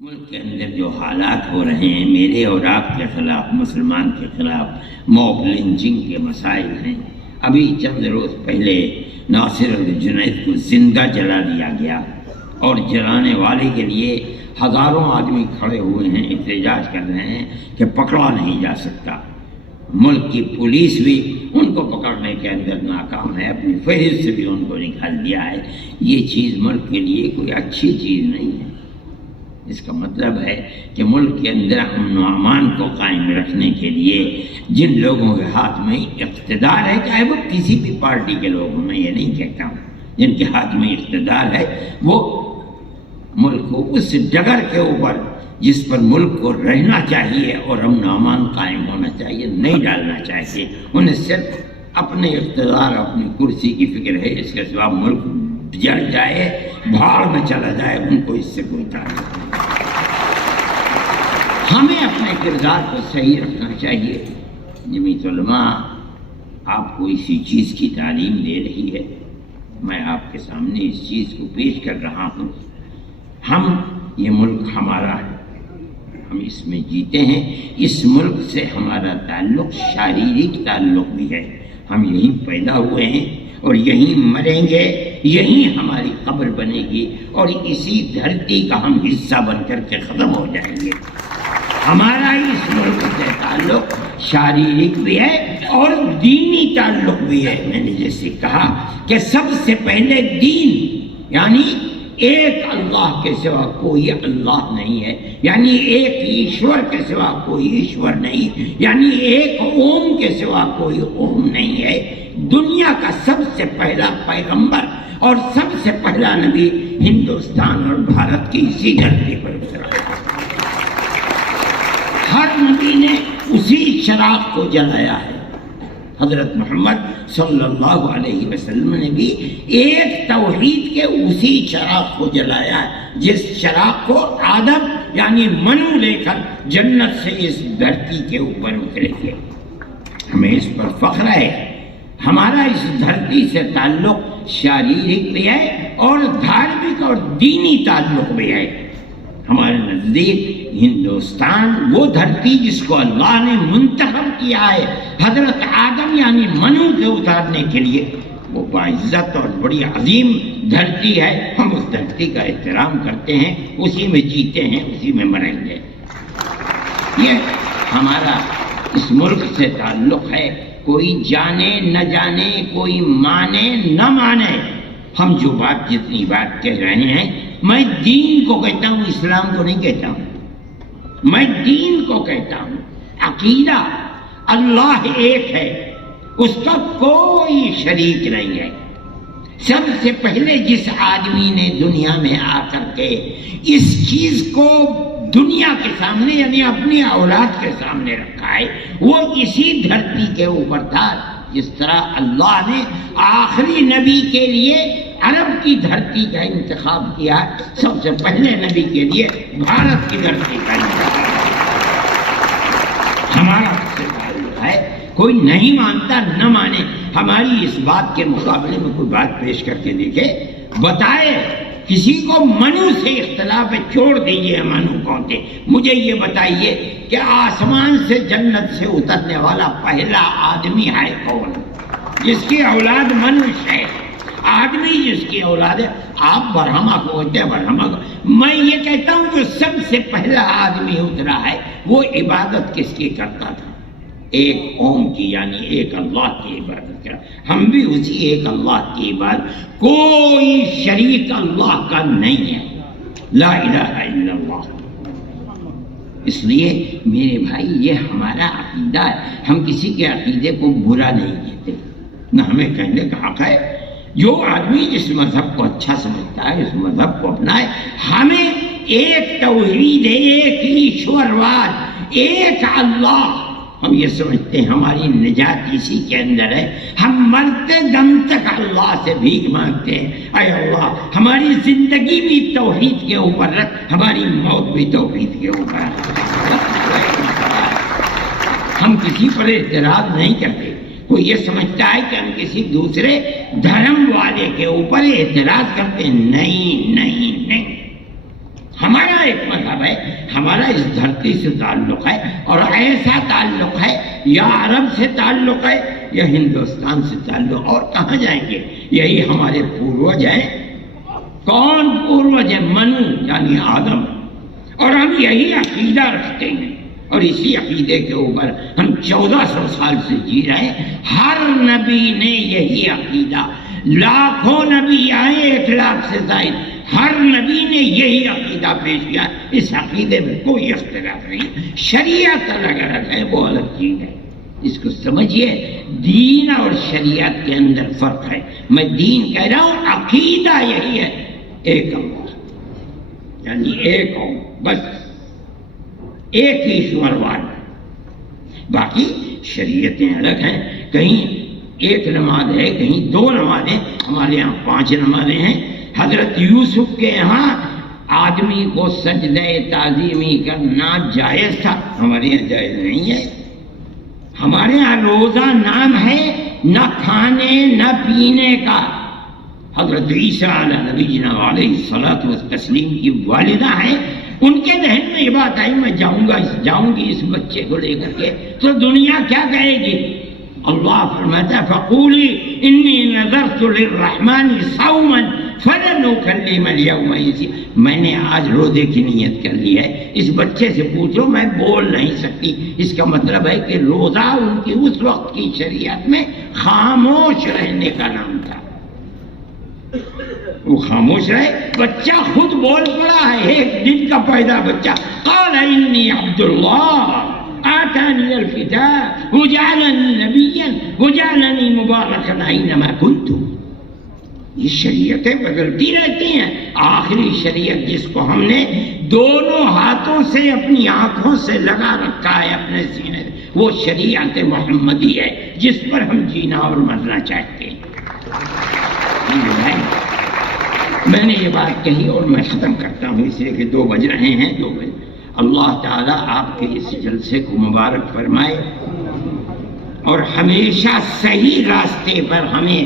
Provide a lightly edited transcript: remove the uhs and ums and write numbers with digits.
ملک کے اندر جو حالات ہو رہے ہیں میرے اور آپ کے خلاف، مسلمان کے خلاف موب لنچنگ کے مسائل ہیں۔ ابھی چند روز پہلے ناصر الجنید کو زندہ جلا دیا گیا اور جلانے والے کے لیے ہزاروں آدمی کھڑے ہوئے ہیں، احتجاج کر رہے ہیں کہ پکڑا نہیں جا سکتا۔ ملک کی پولیس بھی ان کو پکڑنے کے اندر ناکام ہے، اپنی فہرست سے بھی ان کو نکال دیا ہے۔ یہ چیز ملک کے لیے کوئی اچھی چیز نہیں ہے۔ اس کا مطلب ہے کہ ملک کے اندر امن و امان کو قائم رکھنے کے لیے جن لوگوں کے ہاتھ میں اقتدار ہے، چاہے وہ کسی بھی پارٹی کے لوگ ہوں، میں یہ نہیں کہتا ہوں، جن کے ہاتھ میں اقتدار ہے وہ ملک کو اس ڈگر کے اوپر جس پر ملک کو رہنا چاہیے اور امن و امان قائم ہونا چاہیے نہیں ڈالنا چاہیے۔ انہیں صرف اپنے اقتدار، اپنی کرسی کی فکر ہے، اس کے سوا ملک جل جائے، بھاڑ میں چلا جائے، ان کو اس سے کوئی تعلق نہیں۔ ہمیں اپنے کردار کو صحیح رکھنا چاہیے۔ جمعیت علماء آپ کو اسی چیز کی تعلیم دے رہی ہے، میں آپ کے سامنے اس چیز کو پیش کر رہا ہوں۔ یہ ملک ہمارا ہے، ہم اس میں جیتے ہیں، اس ملک سے ہمارا تعلق شاریرک تعلق بھی ہے۔ ہم یہیں پیدا ہوئے ہیں اور یہیں مریں گے، یہیں ہماری قبر بنے گی اور اسی دھرتی کا ہم حصہ بن کر کے ختم ہو جائیں گے۔ ہمارا اس ملک سے تعلق شاریرک بھی ہے اور دینی تعلق بھی ہے۔ میں نے جیسے کہا کہ سب سے پہلے دین، یعنی ایک اللہ کے سوا کوئی اللہ نہیں ہے، یعنی ایک ایشور کے سوا کوئی ایشور نہیں، یعنی ایک اوم کے سوا کوئی اوم نہیں ہے۔ دنیا کا سب سے پہلا پیغمبر اور سب سے پہلا نبی ہندوستان اور بھارت کی اسی دھرتی پر اترا۔ ہر نبی نے اسی چراغ کو جلایا ہے۔ حضرت محمد صلی اللہ علیہ وسلم نے بھی ایک توحید کے اسی چراغ کو جلایا ہے، جس چراغ کو آدم یعنی منو لے کر جنت سے اس دھرتی کے اوپر اترے تھے۔ ہمیں اس پر فخر ہے۔ ہمارا اس دھرتی سے تعلق شاریرک بھی ہے اور دھارمک اور دینی تعلق بھی ہے۔ ہمارے نزدیک ہندوستان وہ دھرتی جس کو اللہ نے منتخب کیا ہے حضرت آدم یعنی منو کے اتارنے کے لیے، وہ باعزت اور بڑی عظیم دھرتی ہے۔ ہم اس دھرتی کا احترام کرتے ہیں، اسی میں جیتے ہیں، اسی میں مریں گے۔ یہ ہمارا اس ملک سے تعلق ہے۔ کوئی جانے نہ جانے، کوئی مانے نہ مانے، ہم جو بات جتنی بات کہہ رہے ہیں، میں دین کو کہتا ہوں، اسلام کو نہیں کہتا ہوں، میں دین کو کہتا ہوں۔ عقیدہ اللہ ایک ہے، اس کا کوئی شریک نہیں ہے۔ سب سے پہلے جس آدمی نے دنیا میں آ کر کے اس چیز کو دنیا کے سامنے یعنی اپنی اولاد کے سامنے رکھا ہے، وہ اسی دھرتی کے اوپر تھا۔ جس طرح اللہ نے آخری نبی کے لیے عرب کی دھرتی کا انتخاب کیا، سب سے پہلے نبی کے لیے بھارت کی دھرتی کا انتخاب ہمارا سے تعلق ہے۔ کوئی نہیں مانتا نہ مانے، ہماری اس بات کے مقابلے میں کوئی بات پیش کر کے دیکھے، بتائے کسی کو منو سے اختلاف ہے، چھوڑ دیجئے منو کون تھے، مجھے یہ بتائیے کہ آسمان سے جنت سے اترنے والا پہلا آدمی ہے کون، جس کی اولاد منوش ہے، آدمی جس کی اولاد ہے۔ آپ برہما کو کہتے ہیں، برہما کو میں یہ کہتا ہوں جو سب سے پہلا آدمی اترا ہے وہ عبادت کس کی کرتا تھا؟ ایک اوم کی، یعنی ایک اللہ کی عبادت کرا۔ ہم بھی اسی ایک اللہ کی عبادت، کوئی شریک اللہ کا نہیں ہے، لا الہ الا اللہ۔ اس لیے میرے بھائی یہ ہمارا عقیدہ ہے، ہم کسی کے عقیدے کو برا نہیں کہتے، نہ ہمیں کہنے کا حق ہے۔ جو آدمی جس مذہب کو اچھا سمجھتا ہے اس مذہب کو اپنائے۔ ہمیں ایک توحید ہے، ایک ایشورواد، ایک اللہ، ہم یہ سمجھتے ہیں ہماری نجات اسی کے اندر ہے۔ ہم مرتے دم تک اللہ سے بھیک مانگتے ہیں، اے اللہ ہماری زندگی بھی توحید کے اوپر رکھ، ہماری موت بھی توحید کے اوپر رکھ۔ ہم کسی پر اعتراض نہیں کرتے۔ کوئی یہ سمجھتا ہے کہ ہم کسی دوسرے دھرم والے کے اوپر اعتراض کرتے ہیں، نہیں نہیں نہیں، ہمارا ایک مذہب ہے، ہمارا اس دھرتی سے تعلق ہے، اور ایسا تعلق ہے یا عرب سے تعلق ہے یا ہندوستان سے تعلق، اور کہاں جائیں گے؟ یہی ہمارے پوروج ہیں۔ کون پوروج ہے؟ منو یعنی آدم، اور ہم یہی عقیدہ رکھتے ہیں، اور اسی عقیدے کے اوپر ہم 1400 سال سے جی رہے ہیں۔ ہر نبی نے یہی عقیدہ، لاکھوں نبی آئے، 1 لاکھ سے زائد، ہر نبی نے یہی عقیدہ پیش کیا۔ اس عقیدے میں کوئی اختلاف نہیں۔ شریعت الگ الگ ہے، وہ الگ چیز ہے، اس کو سمجھیے۔ دین اور شریعت کے اندر فرق ہے۔ میں دین کہہ رہا ہوں، عقیدہ یہی ہے، ایک اللہ یعنی ایک قوم، بس ایک ہی ایشورواد۔ باقی شریعتیں الگ ہیں، کہیں ایک نماز ہے، کہیں 2 نمازیں، ہمارے یہاں 5 نمازیں ہیں۔ حضرت یوسف کے یہاں آدمی کو سجدہ تعظیمی کرنا جائز تھا، ہمارے یہاں جائز نہیں ہے۔ ہمارے یہاں روزہ نام ہے نہ کھانے نہ پینے کا۔ حضرت عیسیٰ علیہ نبینا علیہ الصلوۃ والتسلیم کی والدہ ہیں، ان کے ذہن میں یہ بات آئی، میں جاؤں گی اس بچے کو لے کر کے، تو دنیا کیا کہے گی؟ اللہ فرماتا ہے فقولی انی نذرت للرحمن صوما فلن اکلم اليوم انسیا، میں نے آج روزے کی نیت کر لی ہے۔ اس بچے سے پوچھو، میں بول نہیں سکتی۔ اس کا مطلب ہے کہ روزہ ان کی اس وقت کی شریعت میں خاموش رہنے کا نام تھا، وہ خاموش رہے۔ بچہ خود بول پڑا ہے، 1 دن کا پیدا بچہ، قال انی عبد اللہ آتانی الکتاب وجعلنی نبیا وجعلنی مبارکا اینما کنت۔ یہ شریعتیں بدلتی رہتی ہیں۔ آخری شریعت جس کو ہم نے دونوں ہاتھوں سے اپنی آنکھوں سے لگا رکھا ہے اپنے سینے میں، وہ شریعت محمدی ہے، جس پر ہم جینا اور مرنا چاہتے ہیں۔ میں نے یہ بات کہی اور میں ختم کرتا ہوں، اس لیے کہ 2 بج رہے ہیں، 2 بج۔ اللہ تعالیٰ آپ کے اس جلسے کو مبارک فرمائے اور ہمیشہ صحیح راستے پر ہمیں